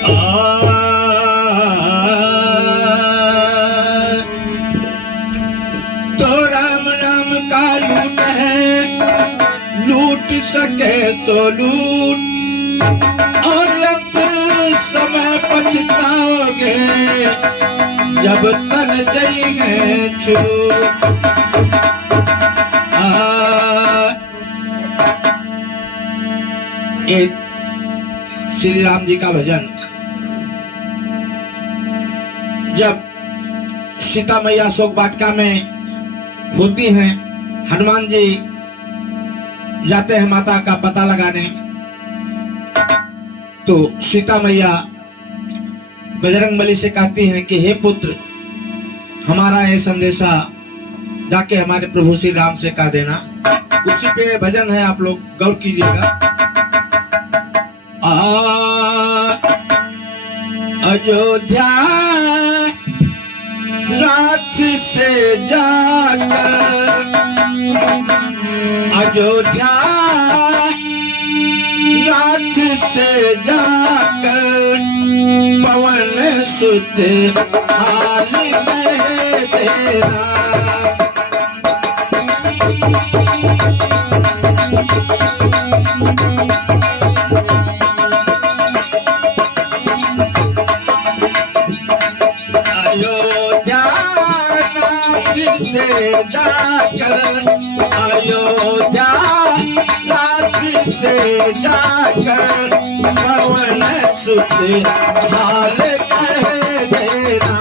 तो राम नाम का लूट है, लूट सके सो लूट, और अंत समय पछताओगे जब तन जाएंगे छूट। एक श्री राम जी का भजन। जब सीता मैया शोक वाटिका में होती हैं, हनुमान जी जाते हैं माता का पता लगाने, तो सीता मैया बजरंगबली से कहती हैं कि हे पुत्र, हमारा ये संदेशा जाके हमारे प्रभु श्री राम से कह देना। उसी पे भजन है, आप लोग गौर कीजिएगा। अयोध्या नाथ से जाकर, अयोध्या नाथ से जाकर, पवन सुत हाल कह देना। से जाकर, अयोध्या नाथ से जाकर, पवन सुत हाल कह देना।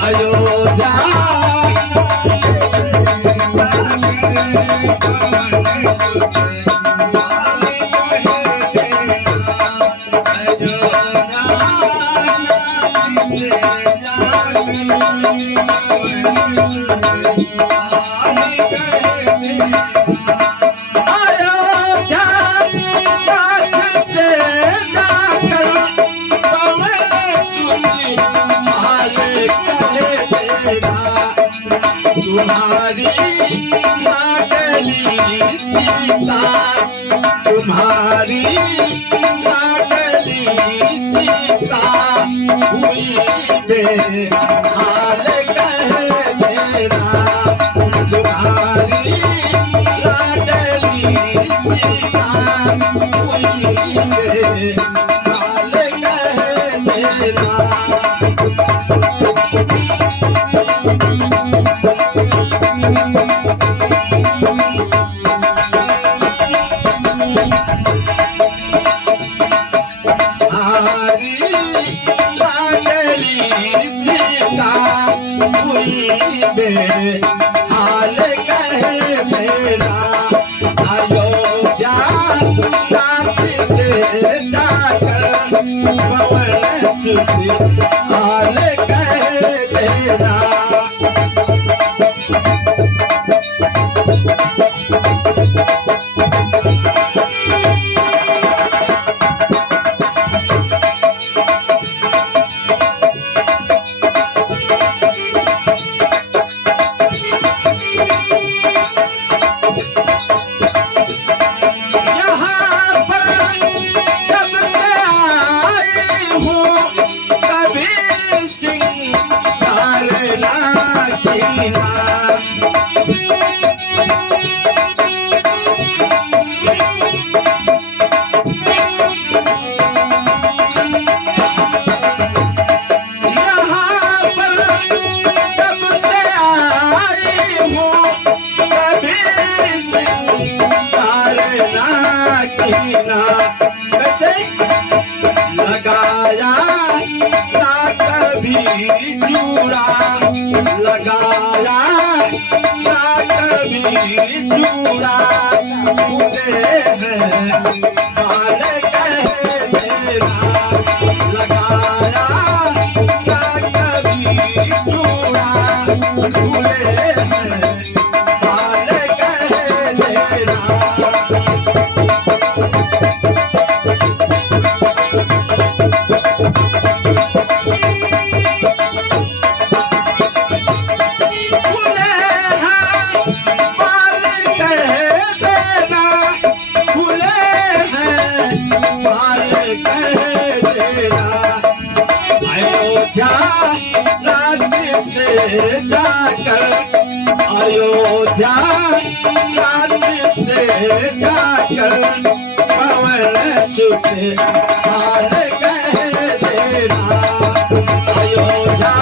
अयोध्या पवन सुत हाल कह देना। अयोध्या नाथ से जाकर, तुम्हारी लाडली सीता, तुम्हारी लाडली सीता हुई बेहाल कह देना। तुम्हारी लाडली सीता हुई बेहाल कह देना। हाल कह देना। अयोध्या नाथ से जाकर, पवन सुत हाल कह देना। लगाया ना कभी जूड़ा, लगाया ना कभी जूड़ा, भूले हैं बाल कह देना। लगाया ना कभी जूड़ा, भूले हैं बाल कह देना। कह देना। अयोध्या राज्य से जाकर, अयोध्या राज्य से जाकर पवन सुत हाल कह देना। अयोध्या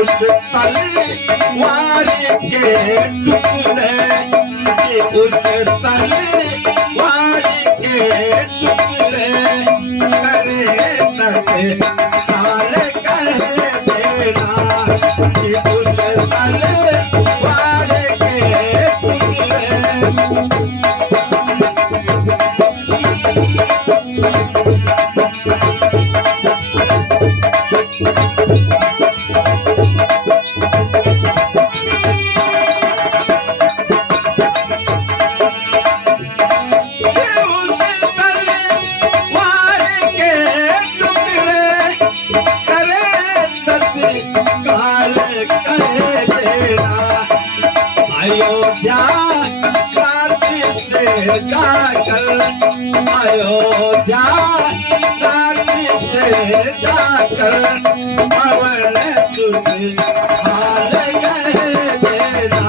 उस तलवार के टुकड़े करे तक हाल कह देना। कि उस तलवार के टुकड़े अयोध्या राज्य से जाकर, अयोध्या राज्य से जाकर पवन सुत हाल कह देना।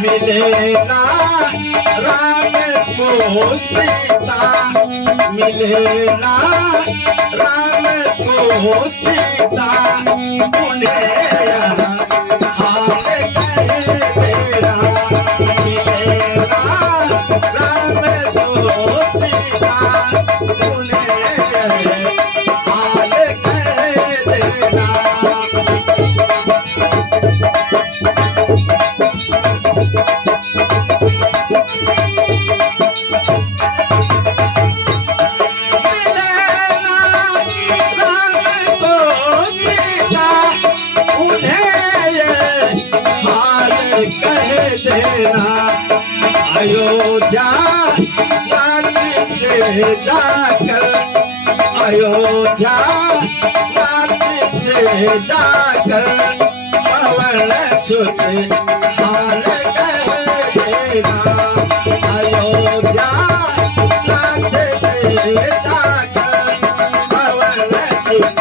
मिलेगा राम को सीता, मिलेगा राम को सीता, उन्हें यहाँ हाल कह देना। मिलेगा राम को सीता, उन्हें हाल कह देना। अयोध्या राज्य से जाकर, अयोध्या राज्य से जाकर पवन सुत हाल कह देना। अयोध्या राज्य से जाकर पवन सुत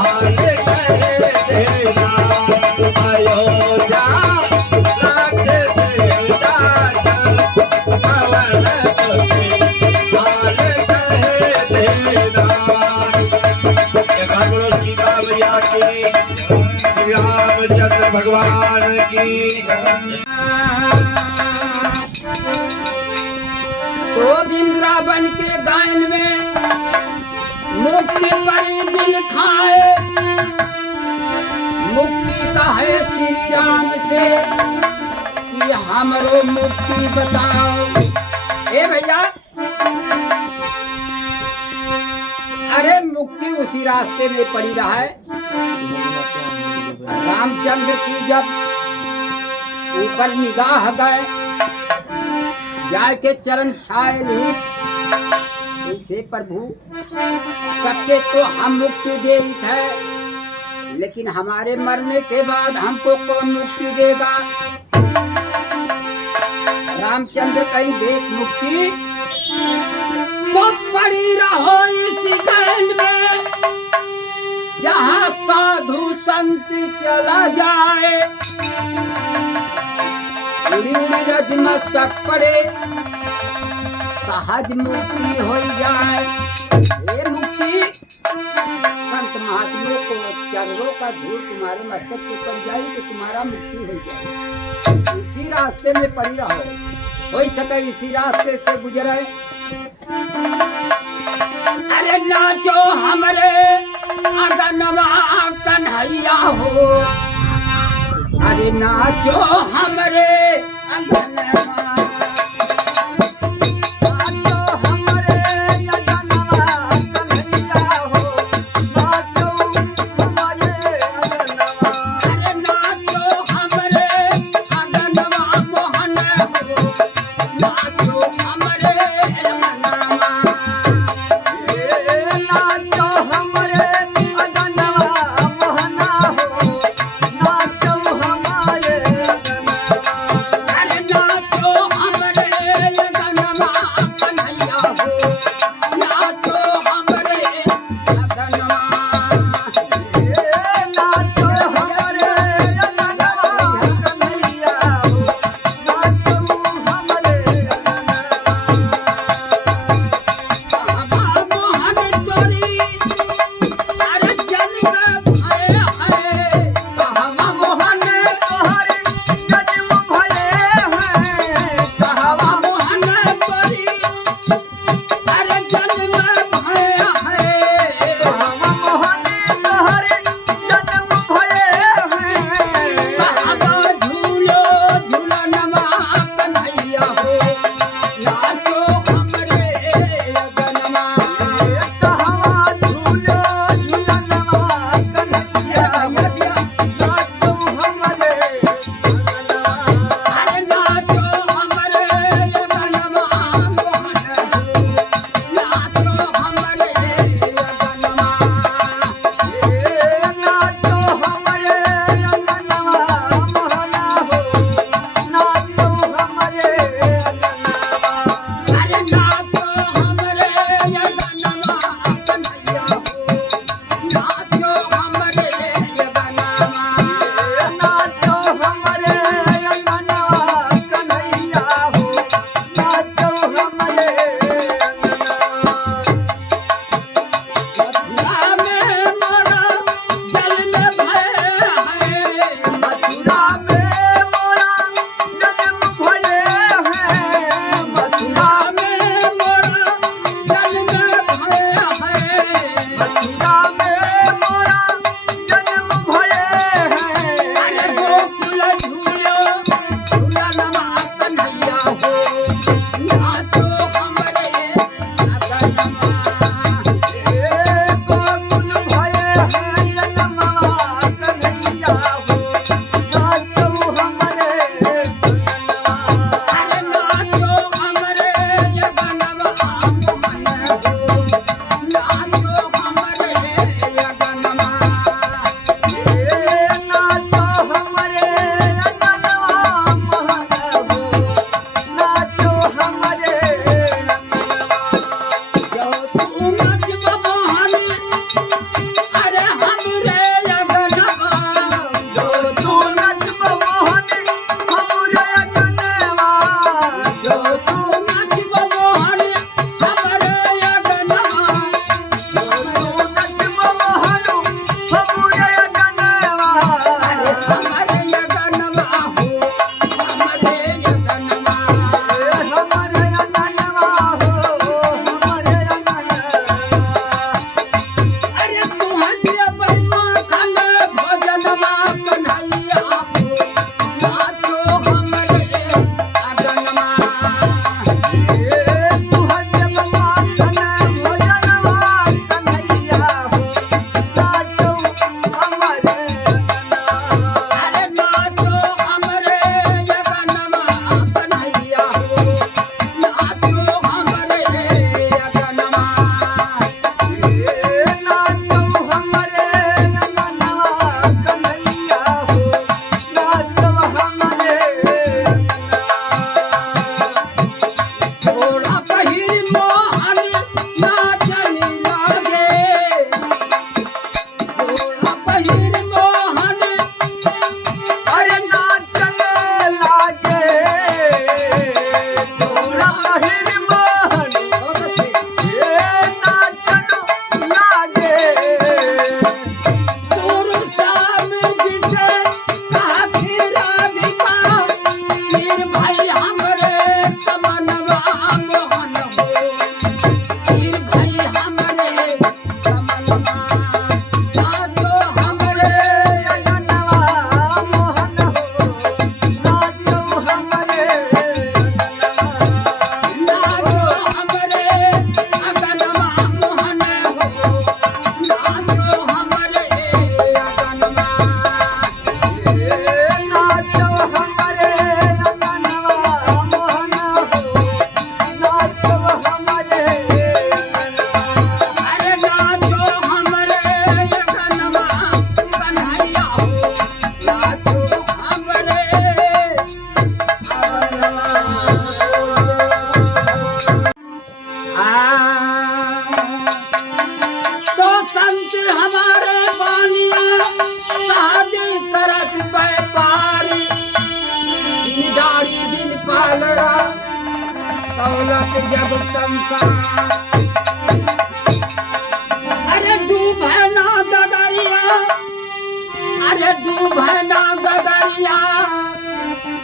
हाल कह देना। अयोध्या राज्य से जाकर पवन सुत हाल कह देना। सीता मैया की, श्री रामचंद्र भगवान की। तो वृंदावन के गायन में मुक्ति बड़ी मिल खाए, मुक्ति का है श्री राम से, कि हमरो मुक्ति बताओ। ए भैया मुक्ति उसी रास्ते में पड़ी रहा है। रामचंद्र की जब ऊपर निगाह गए, जाय के चरण छाए नहीं, ऐसे प्रभु सबके तो हम मुक्ति दे है, लेकिन हमारे मरने के बाद हमको कौन मुक्ति देगा? रामचंद्र कहीं देख मुक्ति तो पड़ी रहो इस जैन में, जहाँ साधु संत चला जाए, उड़ी उड़ी रज मस्तक पड़े, सहज मुक्ति हो जाए। ये मुक्ति संत महात्माओं को चरणों का धूल तुम्हारे मस्तक के ऊपर जाए तो तुम्हारा मुक्ति हो जाए। इसी रास्ते में पड़ी रहो, हो सके इसी रास्ते से गुजरे। अरे नाचो हमरे अगनवा कन्हैया हो, अरे नाचो हमरे अगनवा, जग संसार। अरे डूबे ना गगरिया, अरे डूबे ना गगरिया,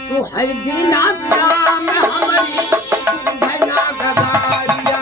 तू है बिना श्याम हमारी डूबे ना गगरिया।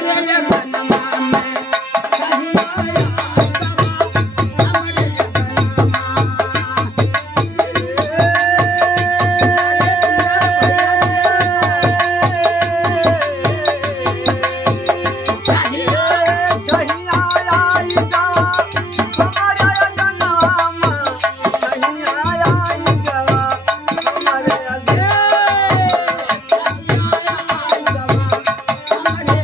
हमारे गनमा में सही आया गवा हमारे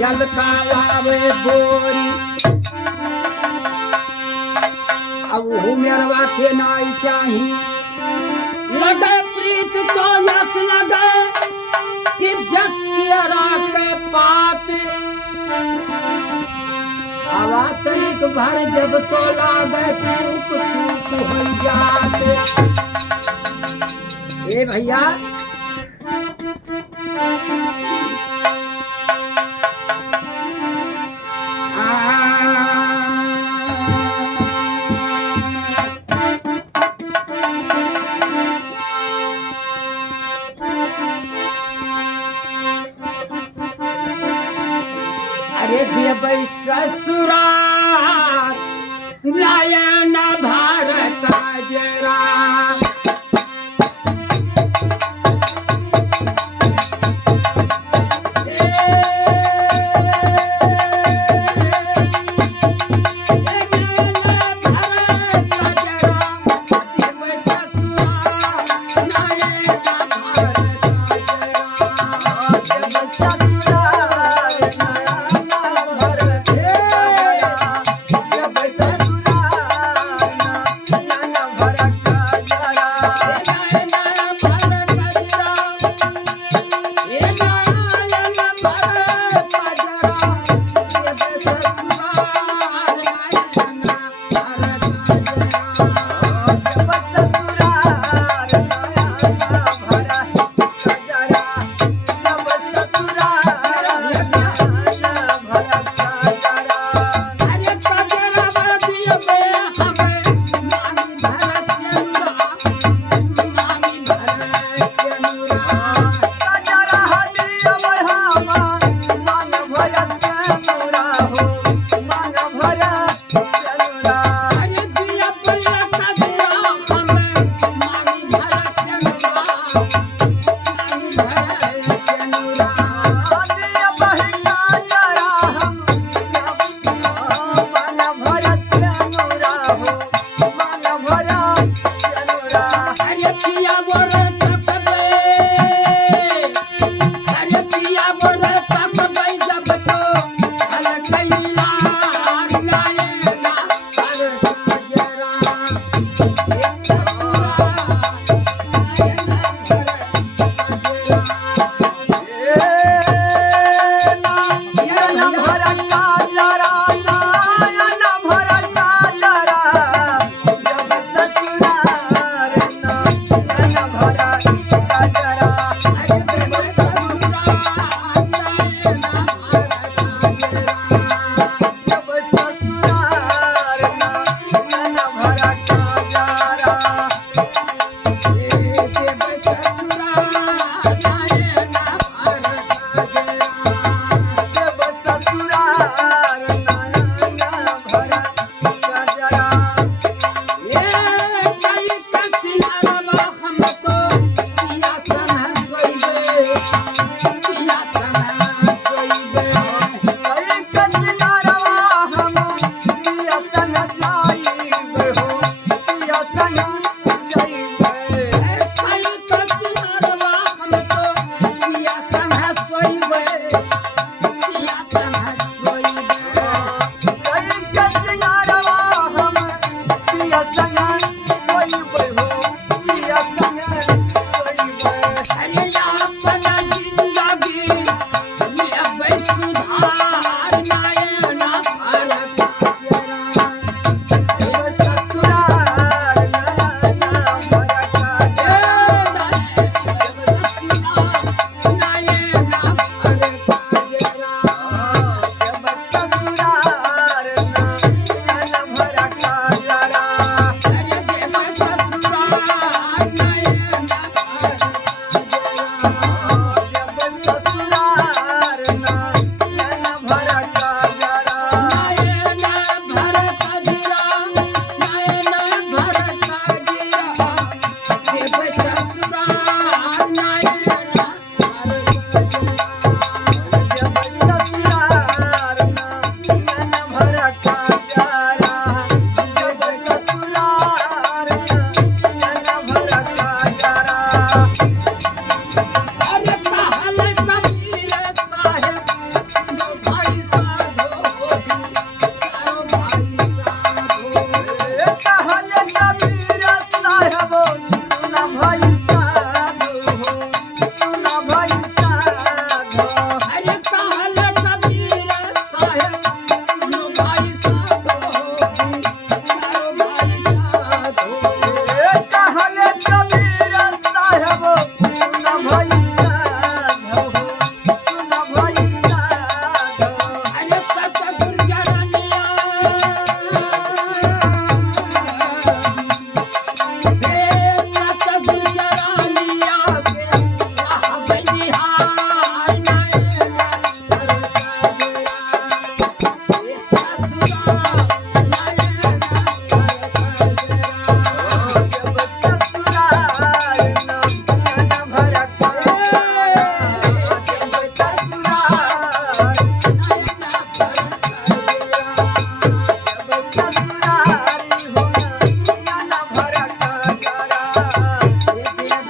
जल का लावे बोरी अब वो मेरवा के नाई चाही लगे प्रीत तो यस लगे कि जस कियरा के पात हवा तनिक भर जब तो लागे टूक टूक हो जाते ए भैया अरे देवै ससुराल लायन भारत जरा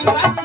बस